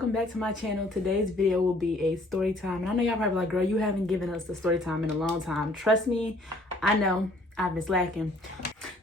welcome back to my channel. Today's video will be a story time. And I know y'all probably like, girl, you haven't given us the story time in a long time. Trust me, I know I've been slacking.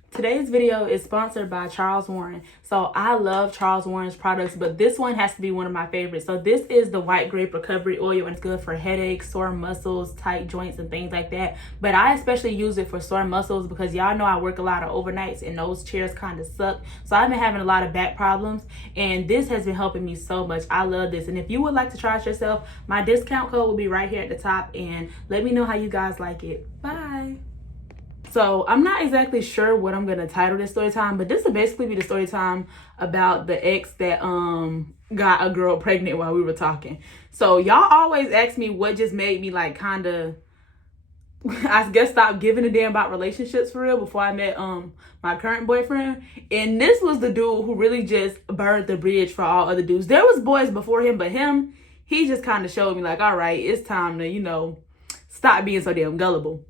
Today's video is sponsored by Charles Warren. So I love Charles Warren's products, but this one has to be one of my favorites. So this is the white grape recovery oil, and it's good for headaches, sore muscles, tight joints, and things like that. But I especially use it for sore muscles because y'all know I work a lot of overnights and those chairs kind of suck. So I've been having a lot of back problems, and this has been helping me so much. I love this. And if you would like to try it yourself, my discount code will be right here at the top, and let me know how you guys like it. Bye. So I'm not exactly sure what I'm gonna title this story time, but this will basically be the story time about the ex that got a girl pregnant while we were talking. So y'all always ask me what just made me like kind of, I guess, stop giving a damn about relationships for real before I met my current boyfriend. And this was the dude who really just burned the bridge for all other dudes. There was boys before him, but he just kind of showed me like, all right, it's time to, you know, stop being so damn gullible.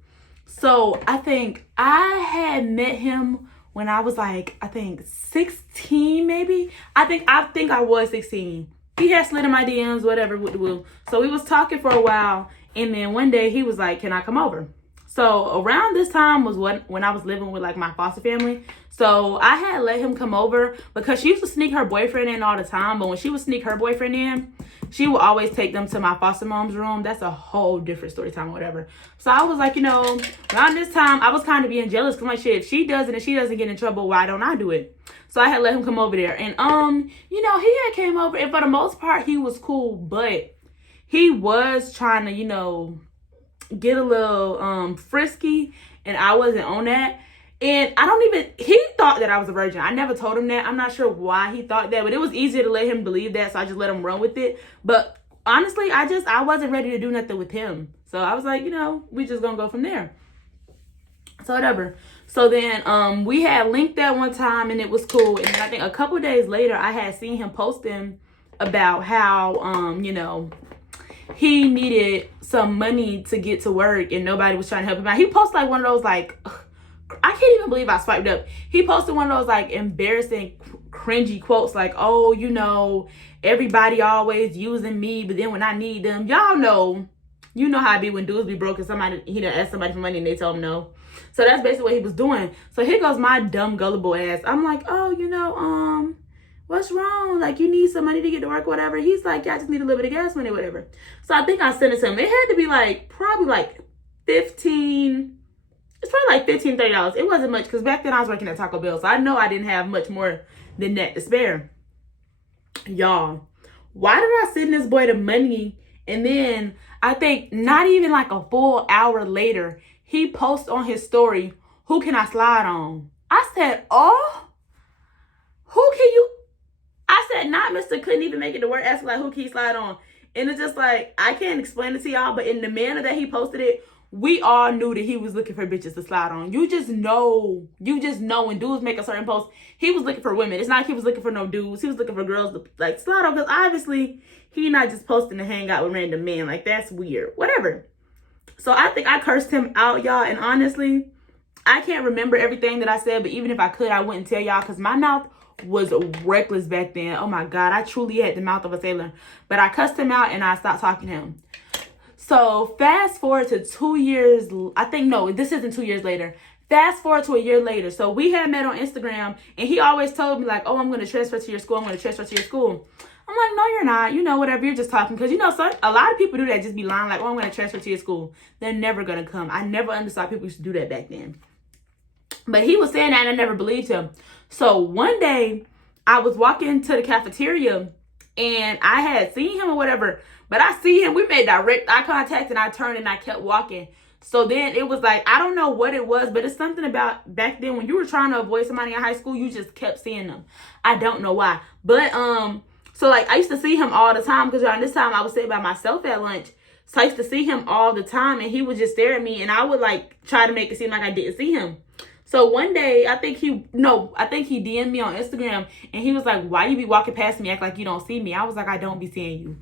So I think I had met him when I was like, I think 16 maybe. I think I was 16. He had slid in my DMs, whatever with the woo. So we was talking for a while, and then one day he was like, can I come over? So around this time was when I was living with like my foster family. So I had let him come over because she used to sneak her boyfriend in all the time. But when she would sneak her boyfriend in, she would always take them to my foster mom's room. That's a whole different story time or whatever. So I was like, you know, around this time, I was kind of being jealous because like, shit, if she does it and she doesn't get in trouble, why don't I do it? So I had let him come over there. And, you know, he had came over, and for the most part, he was cool. But he was trying to, you know, get a little frisky, and I wasn't on that. And he thought that I was a virgin. I never told him that. I'm not sure why he thought that, but it was easier to let him believe that, so I just let him run with it. But honestly, I wasn't ready to do nothing with him. So I was like, you know, we just gonna go from there. So whatever. So then we had linked that one time, and it was cool. And then I think a couple days later, I had seen him posting about how you know, he needed some money to get to work and nobody was trying to help him out. He posted like one of those like, I can't even believe I swiped up. He posted one of those like embarrassing, cringy quotes like, oh, you know, everybody always using me, but then when I need them, y'all know, you know how it be when dudes be broke and somebody, he done ask somebody for money and they tell him no. So that's basically what he was doing. So here goes my dumb gullible ass. I'm like, oh, you know, what's wrong? Like, you need some money to get to work or whatever. He's like, yeah, I just need a little bit of gas money or whatever. So I think I sent it to him. It had to be like, probably like $15. It's probably like $15, $30. It wasn't much because back then I was working at Taco Bell. So I know I didn't have much more than that to spare. Y'all, why did I send this boy the money? And then I think not even like a full hour later, he posts on his story, who can I slide on? I said, oh, who can you? I said, not Mr. Couldn't even make it to work, asking like, who can he slide on? And it's just like, I can't explain it to y'all, but in the manner that he posted it, we all knew that he was looking for bitches to slide on. You just know when dudes make a certain post, he was looking for women. It's not like he was looking for no dudes. He was looking for girls to like slide on, because obviously he not just posting to hang out with random men. Like, that's weird. Whatever. So I think I cursed him out, y'all. And honestly, I can't remember everything that I said, but even if I could, I wouldn't tell y'all because my mouth was reckless back then. Oh my God, I truly had the mouth of a sailor. But I cussed him out and I stopped talking to him. So fast forward to 2 years, I think, no, this isn't 2 years later. Fast forward to a year later. So we had met on Instagram, and he always told me like, oh, I'm going to transfer to your school. I'm going to transfer to your school. I'm like, no, you're not. You know, whatever. You're just talking. Because, you know, a lot of people do that, just be lying like, oh, I'm going to transfer to your school. They're never going to come. I never understood people used to do that back then. But he was saying that, and I never believed him. So one day, I was walking to the cafeteria, and I had seen him or whatever. But I see him. We made direct eye contact, and I turned, and I kept walking. So then it was like, I don't know what it was, but it's something about back then when you were trying to avoid somebody in high school, you just kept seeing them. I don't know why. But, so like I used to see him all the time because around this time I was sitting by myself at lunch. So I used to see him all the time, and he would just stare at me, and I would like try to make it seem like I didn't see him. So one day, I think he DM'd me on Instagram, and he was like, why you be walking past me, act like you don't see me? I was like, I don't be seeing you.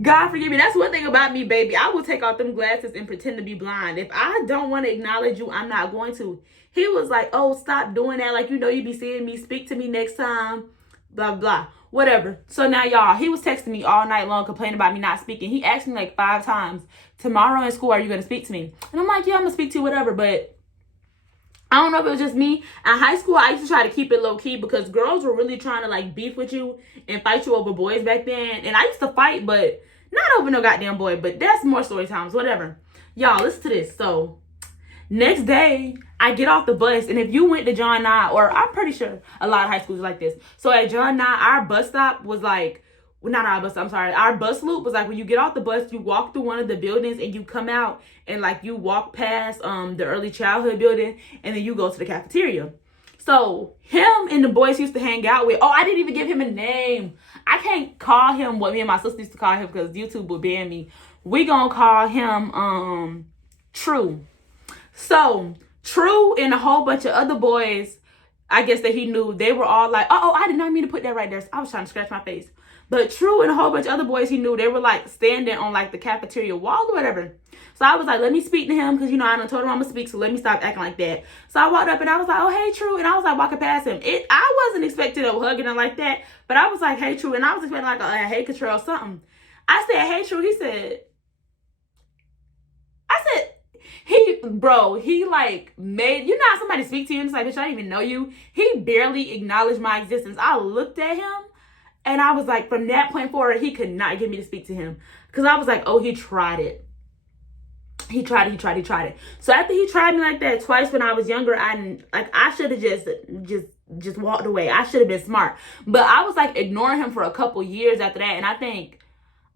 God forgive me. That's one thing about me, baby. I will take off them glasses and pretend to be blind. If I don't want to acknowledge you, I'm not going to. He was like, oh, stop doing that. Like, you know, you be seeing me. Speak to me next time. blah, blah, whatever. So now, y'all, he was texting me all night long complaining about me not speaking. He asked me like 5 times, tomorrow in school, are you going to speak to me? And I'm like, yeah, I'm going to speak to you, whatever. But I don't know if it was just me. In high school, I used to try to keep it low key because girls were really trying to like beef with you and fight you over boys back then. And I used to fight, but not over no goddamn boy. But that's more story times, whatever. Y'all, listen to this. So next day, I get off the bus, and if you went to John Nye, or I'm pretty sure a lot of high schools are like this. So at John Nye, our bus stop was like, well, not our bus, I'm sorry. Our bus loop was like when you get off the bus, you walk through one of the buildings and you come out and like you walk past the early childhood building and then you go to the cafeteria. So him and the boys used to hang out with, oh, I didn't even give him a name. I can't call him what me and my sister used to call him because YouTube will ban me. We gonna call him True. So True and a whole bunch of other boys, I guess that he knew, they were all like, oh, I did not mean to put that right there. So I was trying to scratch my face. But True and a whole bunch of other boys he knew, they were like standing on like the cafeteria wall or whatever. So I was like, let me speak to him because, you know, I done told him I'm going to speak, so let me stop acting like that. So I walked up and I was like, oh, hey, True. And I was like walking past him. I wasn't expecting a hugging him like that, but I was like, hey, True. And I was expecting like a hey, Control something. I said, hey, True. He said, he like made, you know how somebody speak to you and it's like, bitch, I don't even know you. He barely acknowledged my existence. I looked at him and I was like, from that point forward, he could not get me to speak to him. Because I was like, oh, he tried it. He tried it. So after he tried me like that twice when I was younger, I should have just walked away. I should have been smart. But I was like ignoring him for a couple years after that. And I think,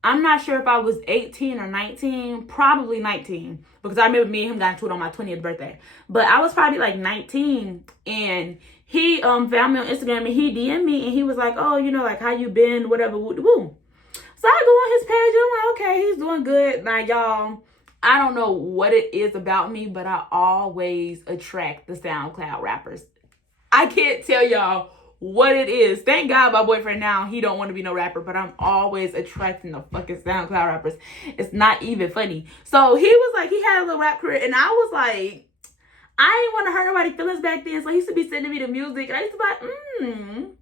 I'm not sure if I was 18 or 19, probably 19, because I remember me and him got into it on my 20th birthday. But I was probably like 19, and he found me on Instagram, and he DM'd me, and he was like, oh, you know, like, how you been, whatever, woo. So I go on his page, and I'm like, okay, he's doing good. Now, y'all, I don't know what it is about me, but I always attract the SoundCloud rappers. I can't tell y'all what it is. Thank God my boyfriend now, he don't want to be no rapper, but I'm always attracting the fucking SoundCloud rappers. It's not even funny. So he was like, he had a little rap career, and I was like, I didn't want to hurt nobody's feelings back then, so he used to be sending me the music, and I used to be like,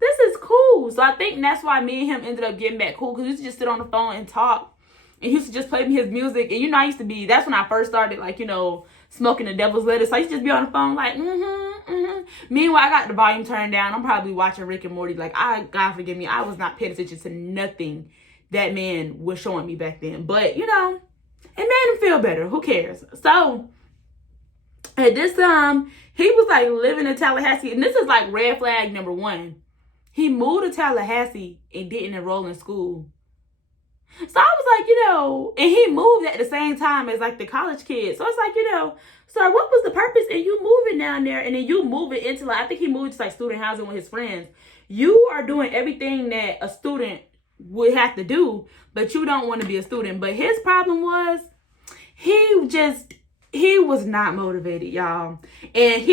this is cool. So I think that's why me and him ended up getting back cool, because we used to just sit on the phone and talk, and he used to just play me his music, and you know, that's when I first started, like, you know, smoking the devil's lettuce. So I used to just be on the phone like, Meanwhile, I got the volume turned down. I'm probably watching Rick and Morty. Like, God forgive me, I was not paying attention to nothing that man was showing me back then. But, you know, it made him feel better. Who cares? So, at this time, he was like living in Tallahassee. And this is like red flag number 1. He moved to Tallahassee and didn't enroll in school. So I was like, you know, and he moved at the same time as like the college kids. So it's like, you know, sir, what was the purpose in you moving down there and then you moving into like, I think he moved to like student housing with his friends. You are doing everything that a student would have to do, but you don't want to be a student. But his problem was he was not motivated, y'all. And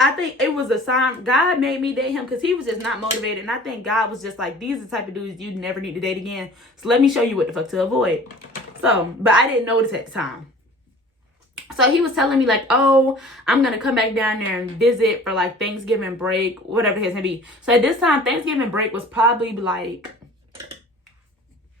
I think it was a sign. God made me date him because he was just not motivated. And I think God was just like, these are the type of dudes you never need to date again. So let me show you what the fuck to avoid. So, but I didn't notice at the time. So he was telling me like, oh, I'm going to come back down there and visit for like Thanksgiving break, whatever the case may be. So at this time, Thanksgiving break was probably like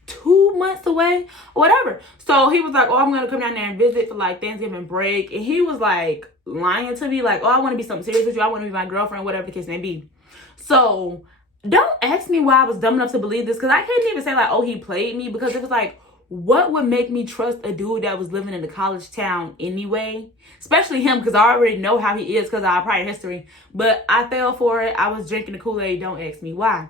2 months away or whatever. So he was like, oh, I'm going to come down there and visit for like Thanksgiving break. And he was like lying to me like, oh, I want to be something serious with you. I want to be my girlfriend, whatever the case may be. So don't ask me why I was dumb enough to believe this, because I can't even say like, oh, he played me, because it was like, what would make me trust a dude that was living in a college town anyway? Especially him, because I already know how he is because of our prior history. But I fell for it. I was drinking the Kool-Aid. Don't ask me why.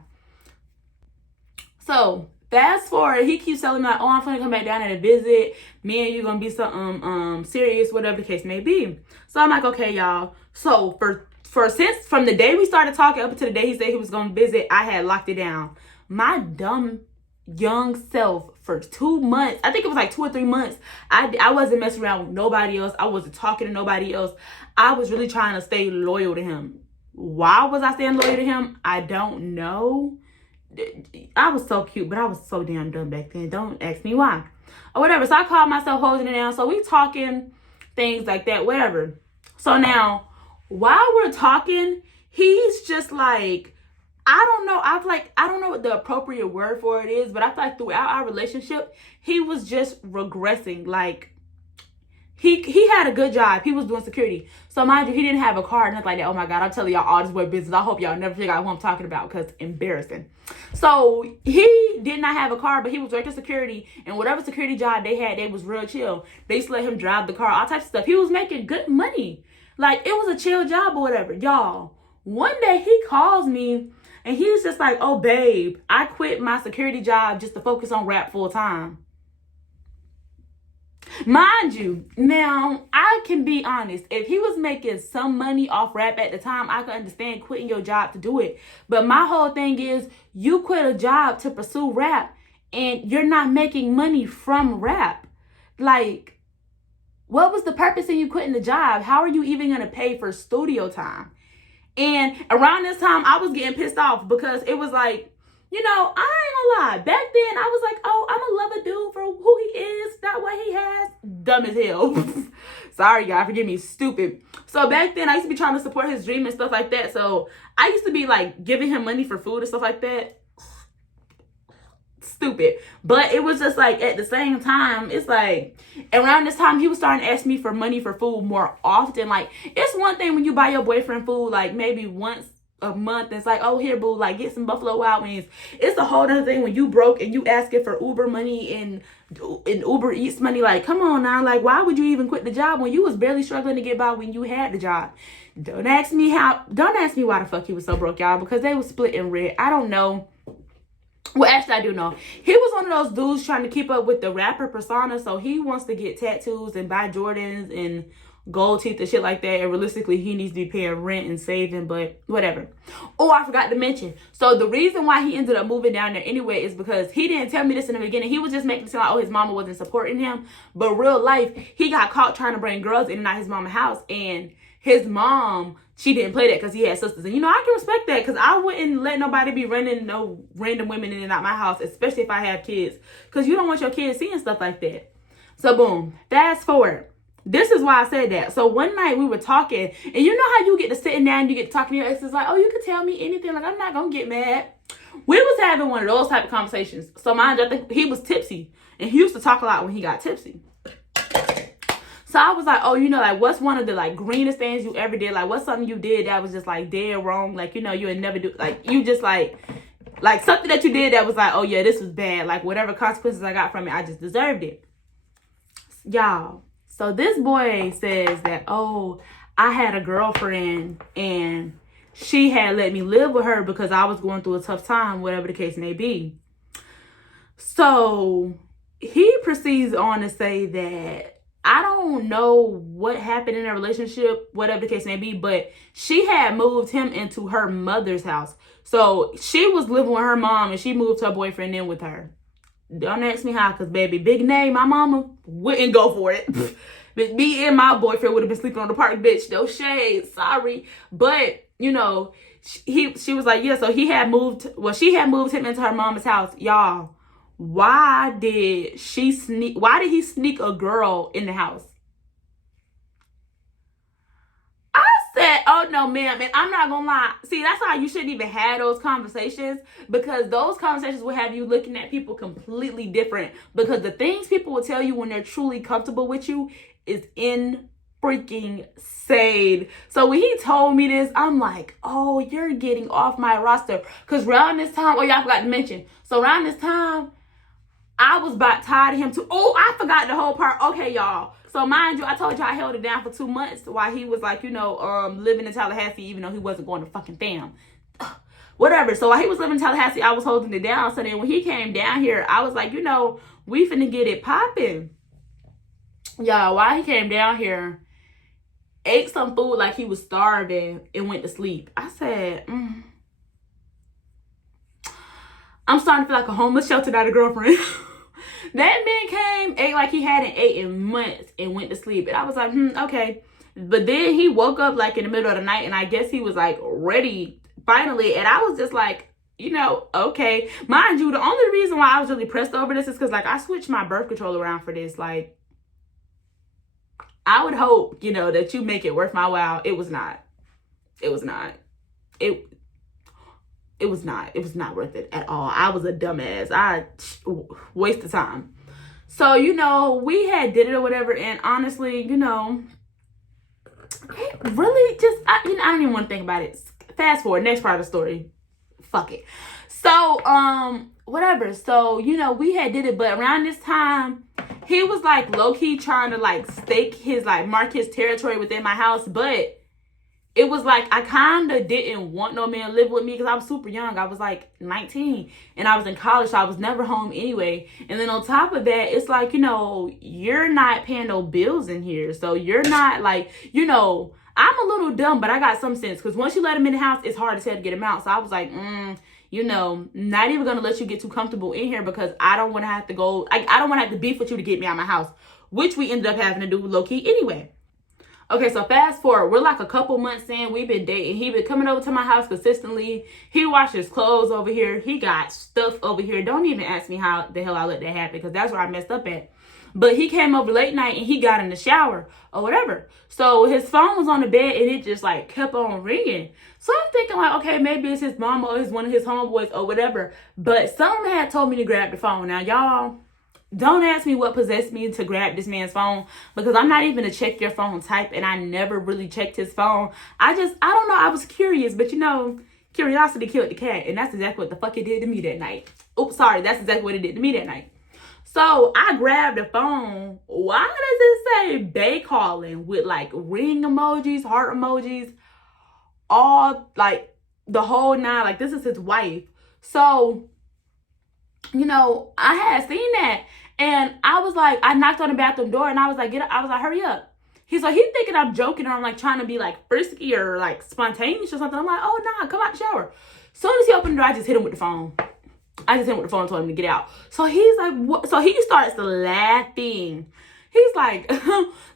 So fast forward, he keeps telling me like, oh, I'm gonna come back down there to visit. Me and you gonna be something serious, whatever the case may be. So I'm like, okay, y'all. So since from the day we started talking up to the day he said he was gonna visit, I had locked it down. My dumb young self for 2 months, I think it was like 2 or 3 months, I wasn't messing around with nobody else. I wasn't talking to nobody else. I was really trying to stay loyal to him. Why was I staying loyal to him? I don't know. I was so cute, but I was so damn dumb back then. Don't ask me why or whatever. So I called myself holding it down. So we talking, things like that, whatever. So now while we're talking, he's just like I don't know. I don't know what the appropriate word for it is, but I feel like throughout our relationship, he was just regressing. Like, he had a good job. He was doing security. So mind you, he didn't have a car, nothing like that. Oh my God, I'm telling y'all all this word business. I hope y'all never figure out who I'm talking about because embarrassing. So he did not have a car, but he was working security, and whatever security job they had, they was real chill. They used to let him drive the car, all types of stuff. He was making good money. Like, it was a chill job or whatever. Y'all, one day he calls me and he was just like, oh babe, I quit my security job just to focus on rap full time. Mind you, now I can be honest. If he was making some money off rap at the time, I could understand quitting your job to do it. But my whole thing is, you quit a job to pursue rap and you're not making money from rap. Like, what was the purpose of you quitting the job? How are you even going to pay for studio time? And around this time, I was getting pissed off because it was like, you know, I ain't gonna lie. Back then, I was like, oh, I'm gonna love a dude for who he is, not what he has. Dumb as hell. Sorry, God, forgive me, stupid. So back then, I used to be trying to support his dream and stuff like that. So I used to be like giving him money for food and stuff like that. Stupid. But it was just like, at the same time, it's like around this time he was starting to ask me for money for food more often. Like, it's one thing when you buy your boyfriend food like maybe once a month. It's like, oh, here boo, like get some Buffalo Wild Wings. It's a whole other thing when you broke and you asking for Uber money and Uber Eats money. Like, come on now, like why would you even quit the job when you was barely struggling to get by when you had the job? Don't ask me why the fuck he was so broke, y'all, because they was split in red. I don't know. Well, actually, I do know. He was one of those dudes trying to keep up with the rapper persona. So he wants to get tattoos and buy Jordans and gold teeth and shit like that. And realistically, he needs to be paying rent and saving, but whatever. Oh, I forgot to mention. So the reason why he ended up moving down there anyway is because he didn't tell me this in the beginning. He was just making it sound like, oh, his mama wasn't supporting him. But real life, he got caught trying to bring girls in and out his mama's house. And his mom, she didn't play that because he had sisters. And, you know, I can respect that because I wouldn't let nobody be running no random women in and out my house, especially if I have kids, because you don't want your kids seeing stuff like that. So, boom. Fast forward. This is why I said that. So, one night we were talking, and you know how you get to sitting down and you get to talking to your exes like, oh, you can tell me anything. Like, I'm not going to get mad. We was having one of those type of conversations. So, mind you, I think he was tipsy. And he used to talk a lot when he got tipsy. So I was like, oh, you know, like, what's one of the, like, greenest things you ever did? Like, what's something you did that was just, like, dead wrong? Like, you know, you would never do, like, you just, like something that you did that was like, oh, yeah, this was bad. Like, whatever consequences I got from it, I just deserved it. Y'all. So this boy says that, oh, I had a girlfriend and she had let me live with her because I was going through a tough time, whatever the case may be. So he proceeds on to say that, I don't know what happened in their relationship, whatever the case may be, but she had moved him into her mother's house. So she was living with her mom and she moved her boyfriend in with her. Don't ask me how, because baby, big name, my mama wouldn't go for it. Me and my boyfriend would have been sleeping on the park, bitch. No shade, sorry. But, you know, she was like, yeah, so she had moved him into her mama's house. Y'all, why did he sneak a girl in the house? I said, oh no, ma'am, and I'm not gonna lie. See, that's why you shouldn't even have those conversations, because those conversations will have you looking at people completely different, because the things people will tell you when they're truly comfortable with you is in freaking insane. So when he told me this, I'm like, oh, you're getting off my roster. Because around this time, oh, y'all forgot to mention. So around this time, I was about tired of him too. Oh, I forgot the whole part. Okay, y'all. So mind you, I told you I held it down for 2 months while he was like, you know, living in Tallahassee, even though he wasn't going to fucking fam. Whatever. So while he was living in Tallahassee, I was holding it down. So then when he came down here, I was like, you know, we finna get it popping. Y'all, while he came down here, ate some food like he was starving and went to sleep. I said, I'm starting to feel like a homeless shelter, not a girlfriend. That man came, ate like he hadn't ate in months and went to sleep. And I was like, okay. But then he woke up like in the middle of the night and I guess he was like ready finally. And I was just like, you know, okay. Mind you, the only reason why I was really pressed over this is because like I switched my birth control around for this. Like, I would hope, you know, that you make it worth my while. It was not. It was not. It it was not worth it at all. I was a dumbass. I wasted time. So, you know, we had did it or whatever, and honestly, you know, it really just, I don't even want to think about it. Fast forward, next part of the story. Fuck it. So, whatever. So, you know, we had did it, but around this time, he was like low-key trying to like stake his, like mark his territory within my house, but it was like I kind of didn't want no man to live with me because I was super young. I was like 19 and I was in college, so I was never home anyway. And then on top of that, it's like, you know, you're not paying no bills in here. So you're not like, you know, I'm a little dumb, but I got some sense because once you let him in the house, it's hard as hell to get him out. So I was like, you know, not even going to let you get too comfortable in here because I don't want to have to go, I don't want to have to beef with you to get me out of my house, which we ended up having to do low-key anyway. Okay, so fast forward, we're like a couple months in, we've been dating. He been coming over to my house consistently. He washed his clothes over here. He got stuff over here. Don't even ask me how the hell I let that happen because that's where I messed up at. But he came over late night and he got in the shower or whatever. So his phone was on the bed and it just like kept on ringing. So I'm thinking like, okay, maybe it's his mama or it's one of his homeboys or whatever. But someone had told me to grab the phone. Now, y'all, don't ask me what possessed me to grab this man's phone because I'm not even a check your phone type and I never really checked his phone. I don't know. I was curious, but you know, curiosity killed the cat. And that's exactly what the fuck it did to me that night. Oops, sorry. That's exactly what it did to me that night. So I grabbed the phone. Why does it say Bay calling with like ring emojis, heart emojis, all like the whole nine? Like this is his wife. So, you know, I had seen that. And I was like, I knocked on the bathroom door and I was like, hurry up. He's thinking I'm joking or I'm like trying to be like frisky or like spontaneous or something. I'm like, oh nah, come out the shower. Soon as he opened the door, I just hit him with the phone. And told him to get out. So he's like, what? So he starts laughing. He's like,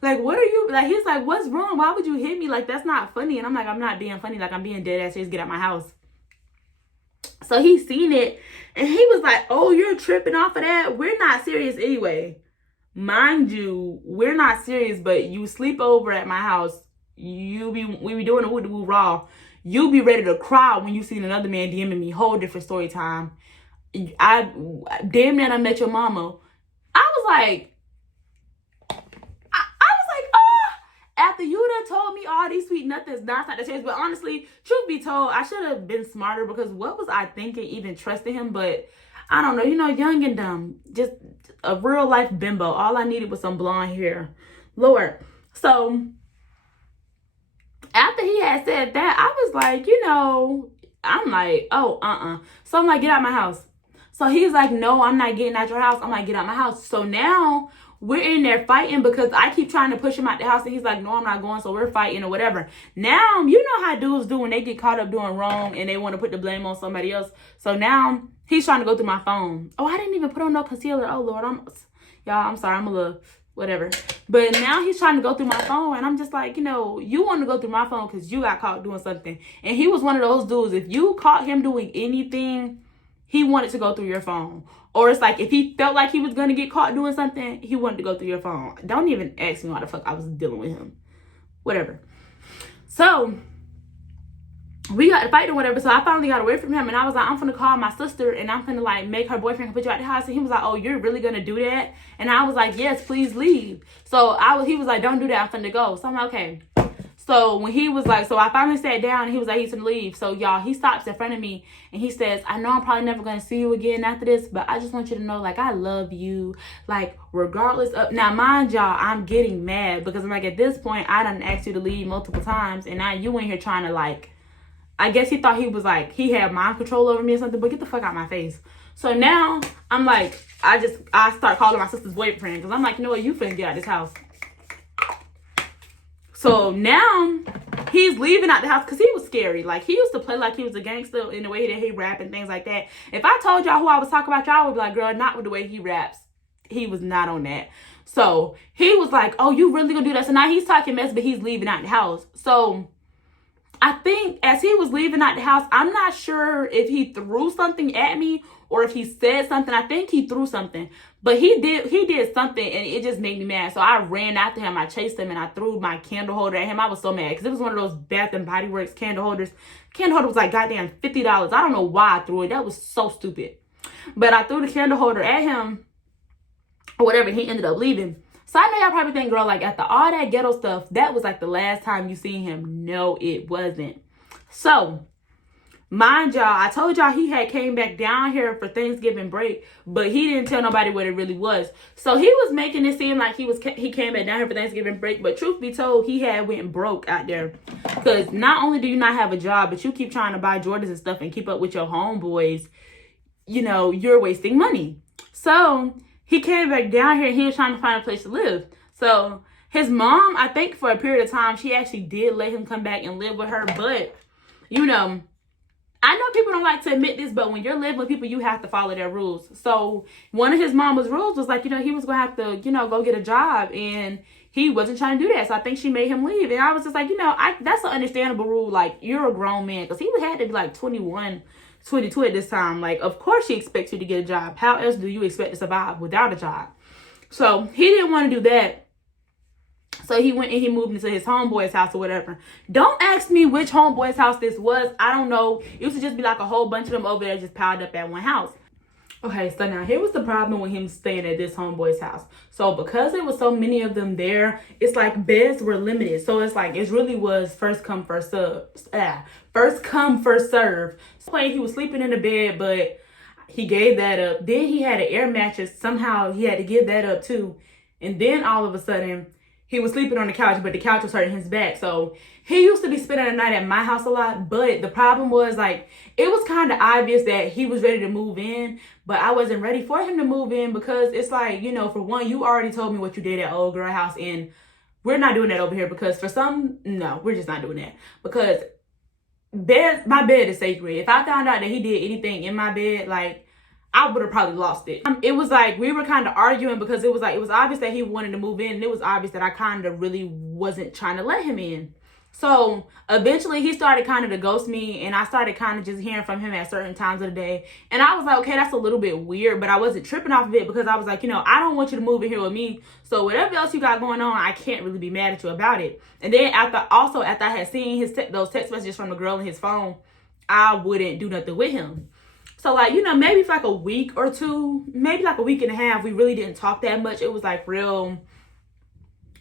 like, what are you, like, he's like, what's wrong? Why would you hit me? Like, that's not funny. And I'm like, I'm not being funny. Like, I'm being dead ass serious. Get out my house. So he seen it and he was like, oh, you're tripping off of that? We're not serious anyway. Mind you, we're not serious, but you sleep over at my house. We be doing a woo-woo raw. You be ready to cry when you see another man DMing me. Whole different story time. I damn near I met your mama. I was like, after you done told me all these sweet nothings, not the chance. But honestly, truth be told, I should have been smarter because what was I thinking even trusting him? But I don't know, you know, young and dumb. Just a real life bimbo. All I needed was some blonde hair. Lord. So after he had said that, I was like, you know, I'm like, oh, So I'm like, get out my house. So he's like, no, I'm not getting out your house. I'm like, get out my house. So now we're in there fighting because I keep trying to push him out the house and he's like, no, I'm not going. So we're fighting or whatever. Now, you know how dudes do when they get caught up doing wrong and they want to put the blame on somebody else. So now he's trying to go through my phone. Oh, I didn't even put on no concealer. Oh, Lord, I'm sorry. I'm a little whatever. But now he's trying to go through my phone and I'm just like, you know, you want to go through my phone because you got caught doing something. And he was one of those dudes. If you caught him doing anything, he wanted to go through your phone. Or it's like if he felt like he was going to get caught doing something, he wanted to go through your phone. Don't even ask me why the fuck I was dealing with him. Whatever. So we got to fight or whatever. So I finally got away from him and I was like, I'm going to call my sister and I'm going to like make her boyfriend put you out the house. And he was like, oh, you're really going to do that? And I was like, yes, please leave. So he was like, don't do that. I'm finna go. So I'm like, okay. So when he was like, so I finally sat down and he was like, he's gonna leave. So y'all, he stops in front of me and he says, I know I'm probably never gonna see you again after this, but I just want you to know, like, I love you. Like, regardless of, now mind y'all, I'm getting mad because I'm like, at this point, I done asked you to leave multiple times and now you in here trying to like, I guess he thought he was like, he had mind control over me or something, but get the fuck out my face. So now I'm like, I start calling my sister's boyfriend because I'm like, you know what, you finna get out of this house. So now he's leaving out the house because he was scary. Like, he used to play like he was a gangster in the way that he rap and things like that. If I told y'all who I was talking about, y'all would be like, girl, not with the way he raps. He was not on that. So he was like, oh, you really gonna do that? So now he's talking mess, but he's leaving out the house. So I think as he was leaving out the house, I'm not sure if he threw something at me or if he said something. I think he threw something, but he did something, and it just made me mad. So I ran after him. I chased him, and I threw my candle holder at him. I was so mad because it was one of those Bath and Body Works candle holders. Candle holder was like goddamn $50. I don't know why I threw it. That was so stupid. But I threw the candle holder at him or whatever, and he ended up leaving. So I know y'all probably think, girl, like after all that ghetto stuff, that was like the last time you seen him. No, it wasn't. So, mind y'all, I told y'all he had came back down here for Thanksgiving break, but he didn't tell nobody what it really was. So he was making it seem like he came back down here for Thanksgiving break, but truth be told, he had went broke out there. Because not only do you not have a job, but you keep trying to buy Jordans and stuff and keep up with your homeboys, you know, you're wasting money. So he came back down here and he was trying to find a place to live. So his mom, I think for a period of time, she actually did let him come back and live with her. But, you know, I know people don't like to admit this, but when you're living with people, you have to follow their rules. So one of his mama's rules was like, you know, he was going to have to, you know, go get a job. And he wasn't trying to do that. So I think she made him leave. And I was just like, you know, that's an understandable rule. Like, you're a grown man. Because he had to be like 21, 22 at this time. Like, of course she expects you to get a job. How else do you expect to survive without a job? So he didn't want to do that. So he went and he moved into his homeboy's house or whatever. Don't ask me which homeboy's house this was. I don't know. It used to just be like a whole bunch of them over there just piled up at one house. Okay, so now here was the problem with him staying at this homeboy's house. So because there was so many of them there, it's like beds were limited. So it's like, it really was first come, first serve. First come, first serve. So he was sleeping in the bed, but he gave that up. Then he had an air mattress. Somehow he had to give that up too. And then all of a sudden, he was sleeping on the couch, but the couch was hurting his back. So he used to be spending the night at my house a lot. But the problem was, like, it was kind of obvious that he was ready to move in. But I wasn't ready for him to move in because it's like, you know, for one, you already told me what you did at old girl house. And we're not doing that over here because for some, no, we're just not doing that. Because my bed is sacred. If I found out that he did anything in my bed, like, I would have probably lost it. It was like we were kind of arguing because it was obvious that he wanted to move in, and it was obvious that I kind of really wasn't trying to let him in. So eventually he started kind of to ghost me, and I started kind of just hearing from him at certain times of the day. And I was like, okay, that's a little bit weird, but I wasn't tripping off of it because I was like, you know, I don't want you to move in here with me. So whatever else you got going on, I can't really be mad at you about it. And then after I had seen those text messages from the girl in his phone, I wouldn't do nothing with him. So, like, you know, maybe for like a week or two, maybe like a week and a half, we really didn't talk that much. It was like real,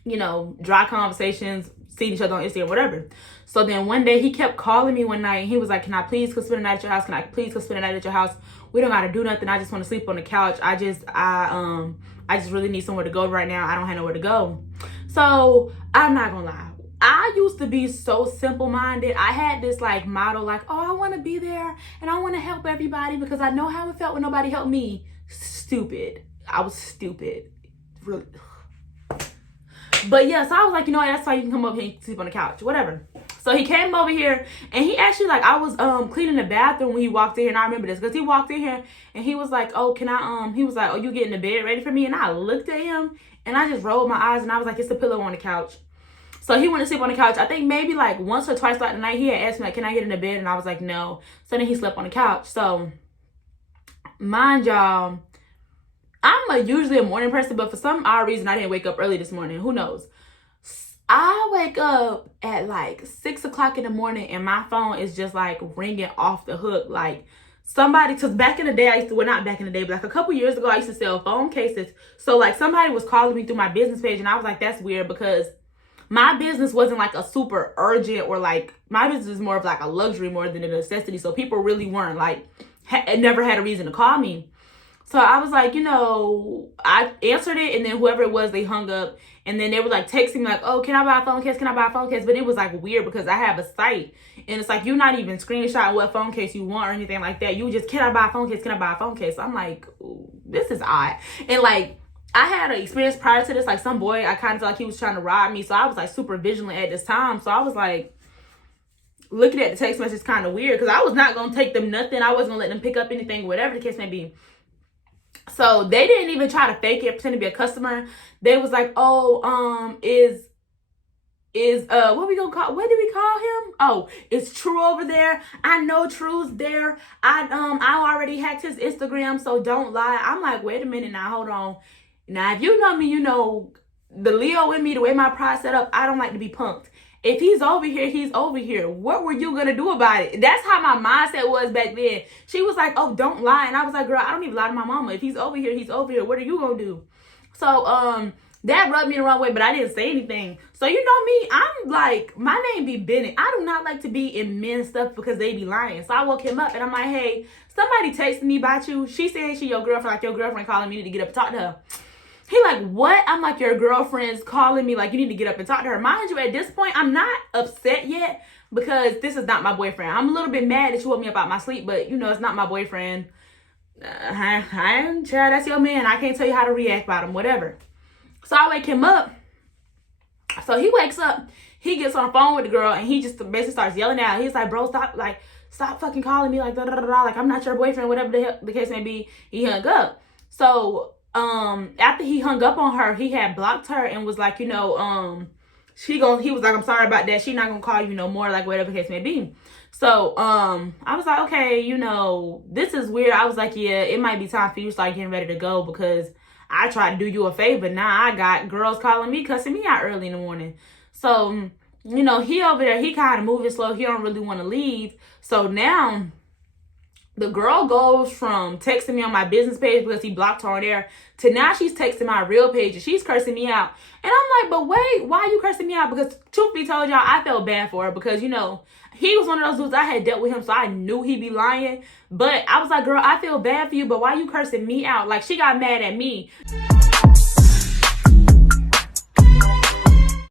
you know, dry conversations, seeing each other on Instagram, whatever. So then one day he kept calling me one night and he was like, can I please come spend the night at your house? Can I please come spend the night at your house? We don't got to do nothing. I just want to sleep on the couch. I just really need somewhere to go right now. I don't have nowhere to go. So I'm not going to lie. I used to be so simple-minded. I had this like motto like, oh, I want to be there and I want to help everybody because I know how it felt when nobody helped me. Stupid. I was stupid. Really. But yeah, so I was like, you know what, that's why you can come over here and sleep on the couch, whatever. So he came over here and he actually, like, I was cleaning the bathroom when he walked in here, and I remember this because he walked in here and he was like, oh, can I, he was like, oh, you getting the bed ready for me? And I looked at him and I just rolled my eyes and I was like, it's a pillow on the couch. So he went to sleep on the couch. I think maybe like once or twice throughout the night, he had asked me, like, can I get in the bed? And I was like, no. So then he slept on the couch. So mind y'all, I'm usually a morning person, but for some odd reason, I didn't wake up early this morning. Who knows? I wake up at like 6 o'clock in the morning and my phone is just like ringing off the hook. Like somebody, because back in the day, not back in the day, but like a couple years ago, I used to sell phone cases. So like somebody was calling me through my business page and I was like, that's weird because my business wasn't like a super urgent or like, my business is more of like a luxury more than a necessity. So people really weren't like, never had a reason to call me. So I was like, you know, I answered it and then whoever it was, they hung up. And then they were like texting me like, oh, can I buy a phone case? Can I buy a phone case? But it was like weird because I have a site and it's like, you're not even screenshotting what phone case you want or anything like that. You just, can I buy a phone case? Can I buy a phone case? So I'm like, ooh, this is odd. And like, I had an experience prior to this, like some boy, I kind of felt like he was trying to rob me. So I was like super vigilant at this time. So I was like, looking at the text message kind of weird because I was not going to take them nothing. I wasn't going to let them pick up anything, whatever the case may be. So they didn't even try to fake it, pretend to be a customer. They was like, oh, is is what do we call him? Oh, it's True over there. I know True's there. I already hacked his Instagram, so don't lie. I'm like, wait a minute now, hold on. Now if you know me, you know the Leo in me, the way my pride set up, I don't like to be punked. If he's over here, he's over here. What were you gonna do about it? That's how my mindset was back then. She was like, oh, don't lie. And I was like, girl, I don't even lie to my mama. If he's over here, he's over here. What are you gonna do? So that rubbed me the wrong way, but I didn't say anything. So you know me, I'm like, my name be Bennett. I do not like to be in men's stuff because they be lying. So I woke him up and I'm like, hey, somebody texted me about you. She said she your girlfriend, like your girlfriend calling me, you need to get up and talk to her. He like, what? I'm like, your girlfriend's calling me, like, you need to get up and talk to her. Mind you, at this point, I'm not upset yet because this is not my boyfriend. I'm a little bit mad that you woke me up out my sleep, but, you know, it's not my boyfriend. Child, that's your man. I can't tell you how to react about him, whatever. So I wake him up. So he wakes up. He gets on the phone with the girl, and he just basically starts yelling out. He's like, bro, stop fucking calling me, like, da da da da. Like, I'm not your boyfriend, whatever the hell the case may be. He hung up. So after he hung up on her, he had blocked her and was like, you know, he was like, I'm sorry about that. She not gonna call you no more, like whatever the case may be. So I was like, okay, you know, this is weird. I was like, yeah, it might be time for you to start getting ready to go because I tried to do you a favor. Now I got girls calling me, cussing me out early in the morning. So, you know, he over there, he kind of moving slow. He don't really want to leave. So now the girl goes from texting me on my business page because he blocked her on there to now she's texting my real page and she's cursing me out. And I'm like, but wait, why are you cursing me out? Because truth be told, y'all, I felt bad for her because, you know, he was one of those dudes. I had dealt with him, so I knew he'd be lying. But I was like, girl, I feel bad for you, but why you cursing me out? Like, she got mad at me.